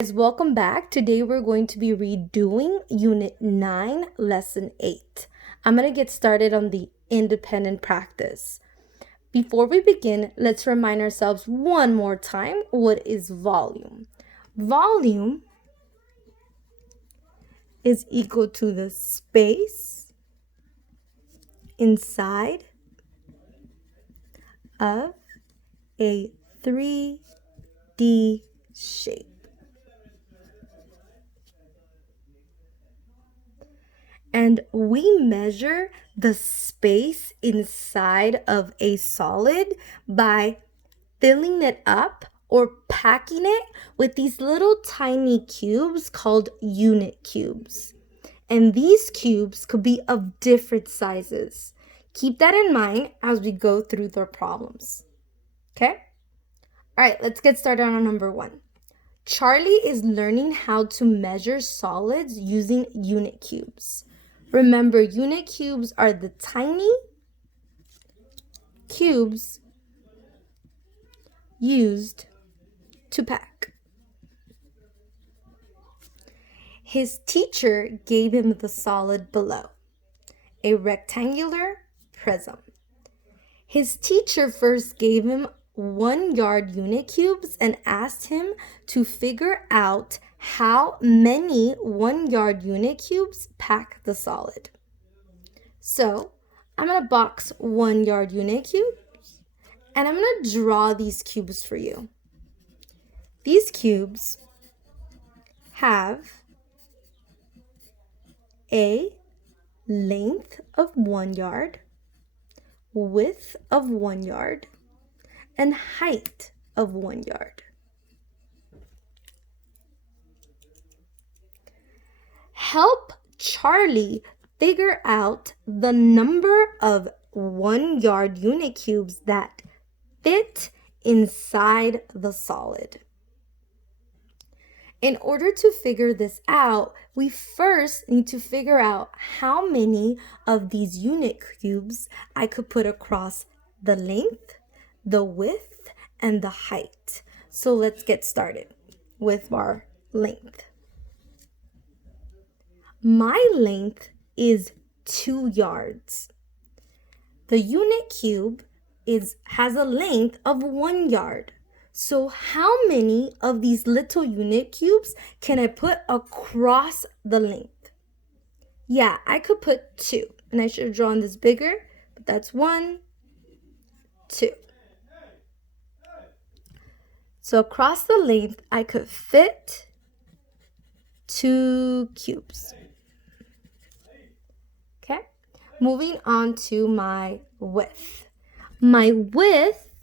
Guys, welcome back. Today we're going to be redoing Unit 9, Lesson 8. I'm going to get started on the independent practice. Before we begin, let's remind ourselves one more time, what is volume? Volume is equal to the space inside of a 3D shape. And we measure the space inside of a solid by filling it up or packing it with these little tiny cubes called unit cubes. And these cubes could be of different sizes. Keep that in mind as we go through the problems. Okay? All right, let's get started on number 1. Charlie is learning how to measure solids using unit cubes. Remember, unit cubes are the tiny cubes used to pack. His teacher gave him the solid below, a rectangular prism. His teacher first gave him 1 yard unit cubes and asked him to figure out how many 1 yard unit cubes pack the solid. So I'm going to box 1 yard unit cubes and I'm going to draw these cubes for you. These cubes have a length of 1 yard, width of 1 yard, and height of 1 yard. Help Charlie figure out the number of 1 yard unit cubes that fit inside the solid. In order to figure this out, we first need to figure out how many of these unit cubes I could put across the length, the width, and the height. So let's get started with our length. My length is 2 yards. The unit cube has a length of 1 yard. So how many of these little unit cubes can I put across the length? Yeah, I could put 2. And I should have drawn this bigger, but that's 1, 2. So across the length, I could fit 2 cubes. Okay, moving on to my width. My width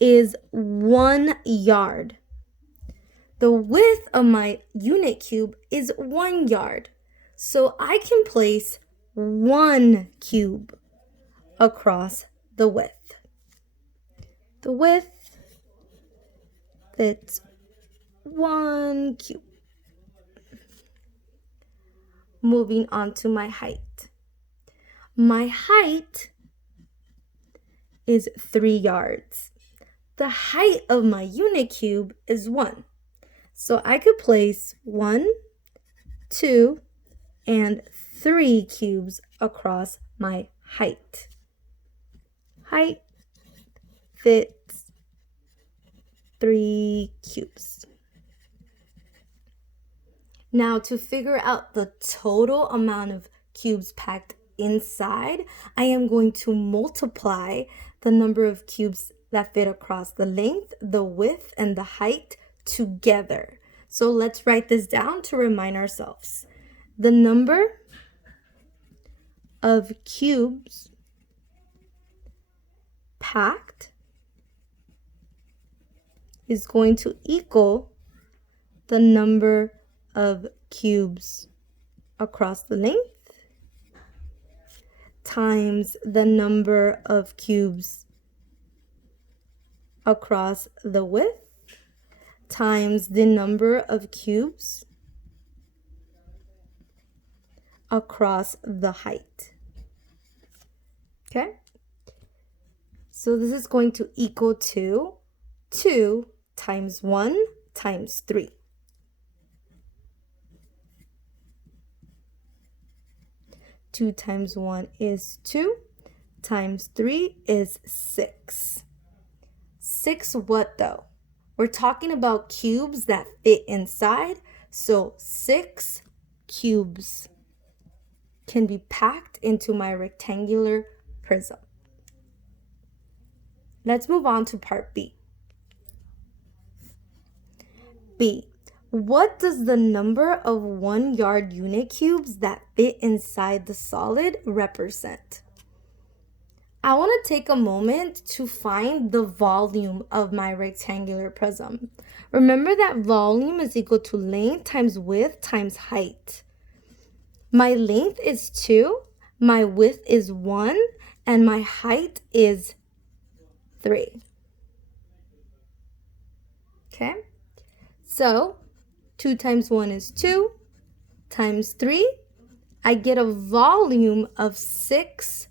is 1 yard. The width of my unit cube is 1 yard. So I can place 1 cube across the width. The width fits 1 cube. Moving on to my height. My height is 3 yards. The height of my unit cube is 1. So I could place 1, 2, and 3 cubes across my height. Height fits 3 cubes. Now to figure out the total amount of cubes packed inside, I am going to multiply the number of cubes that fit across the length, the width, and the height together. So let's write this down to remind ourselves. The number of cubes packed is going to equal the number of cubes across the length times the number of cubes across the width times the number of cubes across the height. Okay? So this is going to equal to 2 times 1 times 3. 2 times 1 is 2. Times 3 is 6. 6 what though? We're talking about cubes that fit inside. So 6 cubes can be packed into my rectangular prism. Let's move on to part B. B. What does the number of 1-yard unit cubes that fit inside the solid represent? I want to take a moment to find the volume of my rectangular prism. Remember that volume is equal to length times width times height. My length is 2, my width is 1, and my height is 3. Okay? So 2 times 1 is 2, times 3, I get a volume of 6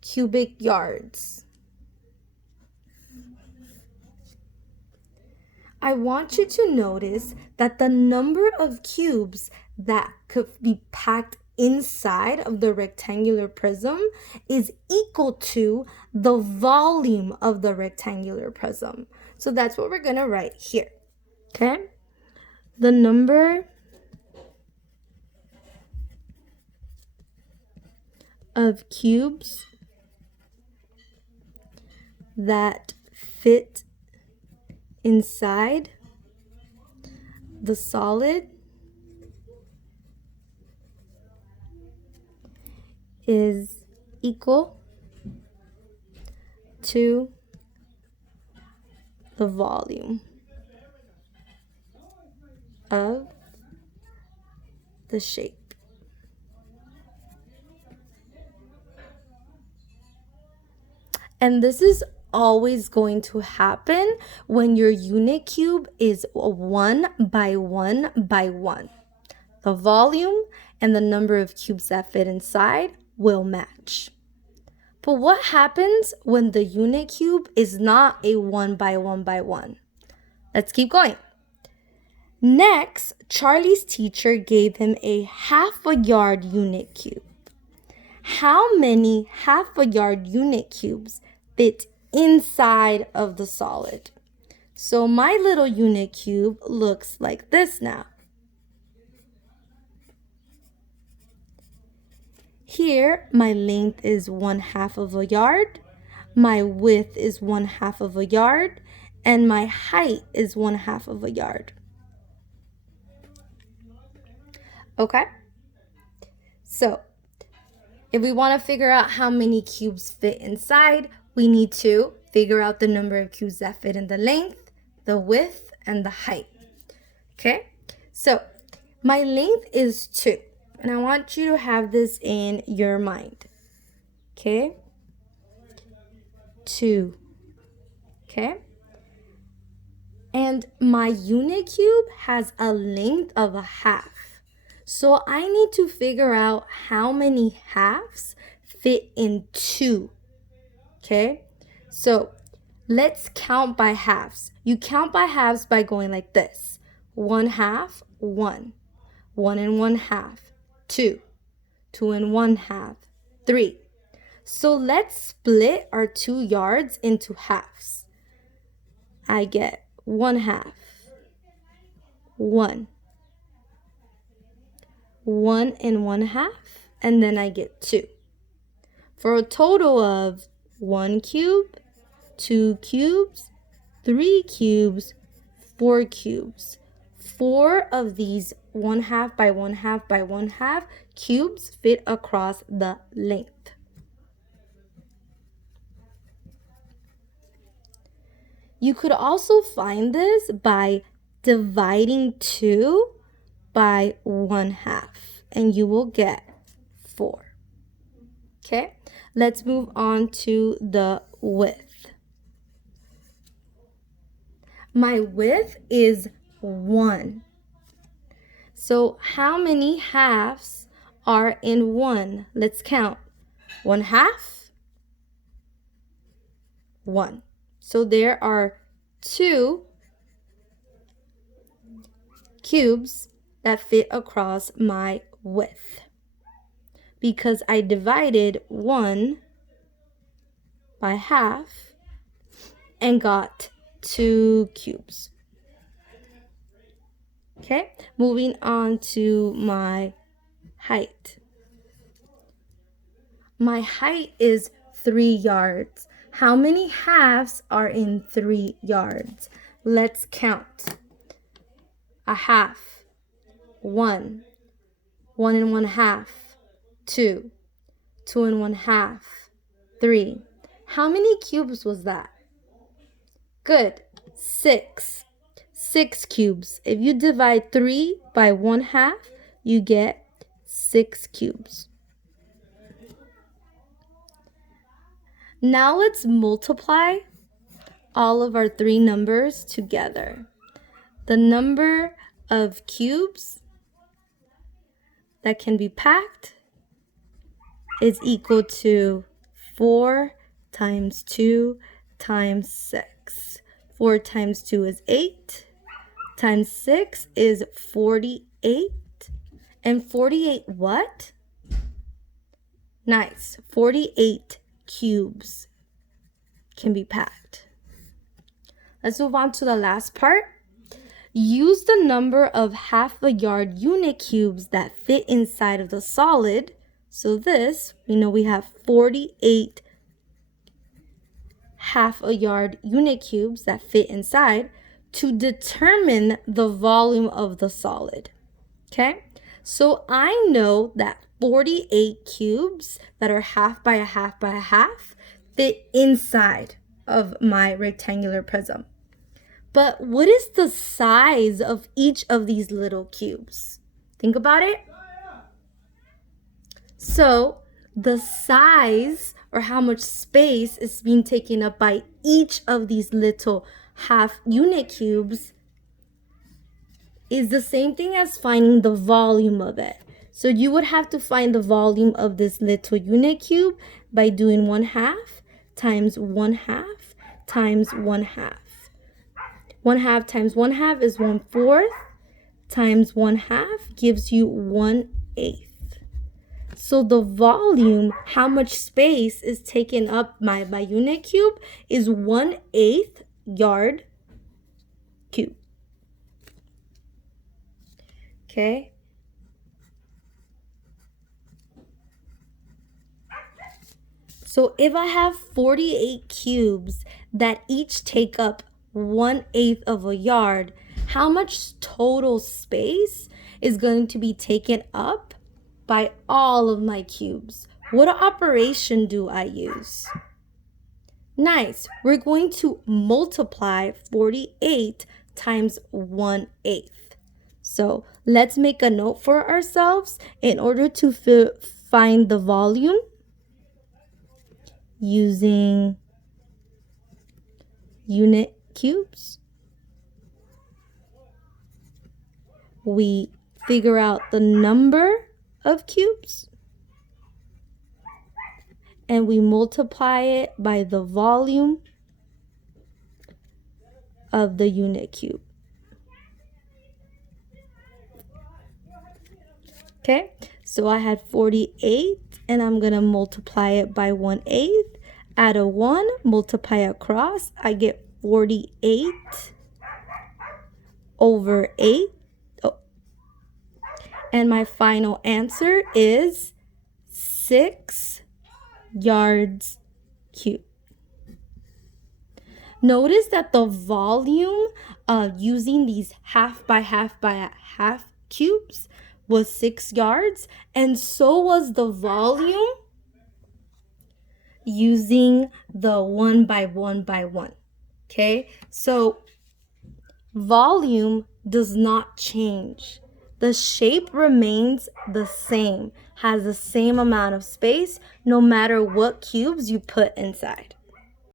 cubic yards. I want you to notice that the number of cubes that could be packed inside of the rectangular prism is equal to the volume of the rectangular prism. So that's what we're going to write here. Okay? The number of cubes that fit inside the solid is equal to the volume of the shape. And this is always going to happen when your unit cube is 1 by 1 by 1. The volume and the number of cubes that fit inside will match. But what happens when the unit cube is not a 1 by 1 by 1? Let's keep going. Next, Charlie's teacher gave him a half-a-yard unit cube. How many half-a-yard unit cubes fit inside of the solid? So my little unit cube looks like this now. Here, my length is 1/2 of a yard, my width is 1/2 of a yard, and my height is 1/2 of a yard. Okay? So, if we want to figure out how many cubes fit inside, we need to figure out the number of cubes that fit in the length, the width, and the height. Okay? So, my length is 2. And I want you to have this in your mind. Okay? 2. Okay? And my unit cube has a length of 1/2. So I need to figure out how many halves fit in 2. Okay? So let's count by halves. You count by halves by going like this. 1/2, 1. 1 and 1/2. 2, 2 and 1/2, 3. So let's split our 2 yards into halves. I get 1/2, 1, 1 and 1/2, and then I get 2. For a total of 1 cube, 2 cubes, 3 cubes, 4 cubes. 4 of these 1/2 by 1/2 by 1/2 cubes fit across the length. You could also find this by dividing 2 by 1/2, and you will get 4. Okay, let's move on to the width. My width is 1. So how many halves are in 1? Let's count. 1/2, 1. So there are 2 cubes that fit across my width. because I divided 1 by half and got 2 cubes. Okay, moving on to my height. My height is 3 yards. How many halves are in 3 yards? Let's count. A half, 1, 1 and 1/2, 2, 2 and 1/2, 3. How many cubes was that? Good, 6. 6 cubes. If you divide 3 by 1/2, you get 6 cubes. Now let's multiply all of our 3 numbers together. The number of cubes that can be packed is equal to 4 times 2 times 6. 4 times 2 is 8, times 6 is 48. And 48 what? Nice. 48 cubes can be packed. Let's move on to the last part. Use the number of half a yard unit cubes that fit inside of the solid. So this, we know we have 48 half a yard unit cubes that fit inside to determine the volume of the solid. Okay? So I know that 48 cubes that are half by a half by a half fit inside of my rectangular prism. But what is the size of each of these little cubes? Think about it. So the size or how much space is being taken up by each of these little half unit cubes is the same thing as finding the volume of it. So you would have to find the volume of this little unit cube by doing 1/2 times 1/2 times 1/2. 1/2 times 1/2 is 1/4 times 1/2 gives you 1/8. So the volume, how much space is taken up by my unit cube is 1/8 yard cube. Okay. So if I have 48 cubes that each take up 1/8 of a yard, how much total space is going to be taken up by all of my cubes? What operation do I use? Nice. We're going to multiply 48 times 1/8. So let's make a note for ourselves in order to find the volume using unit cubes. We figure out the number of cubes and we multiply it by the volume of the unit cube. Okay, so I had 48 and I'm gonna multiply it by 1/8. Add a 1, multiply across, I get 48 over 8. Oh. And my final answer is 6 yards cube. Notice that the volume using these half by half by half cubes was 6 yards, and so was the volume using the 1 by 1 by 1. Okay, so volume does not change. The shape remains the same, has the same amount of space no matter what cubes you put inside.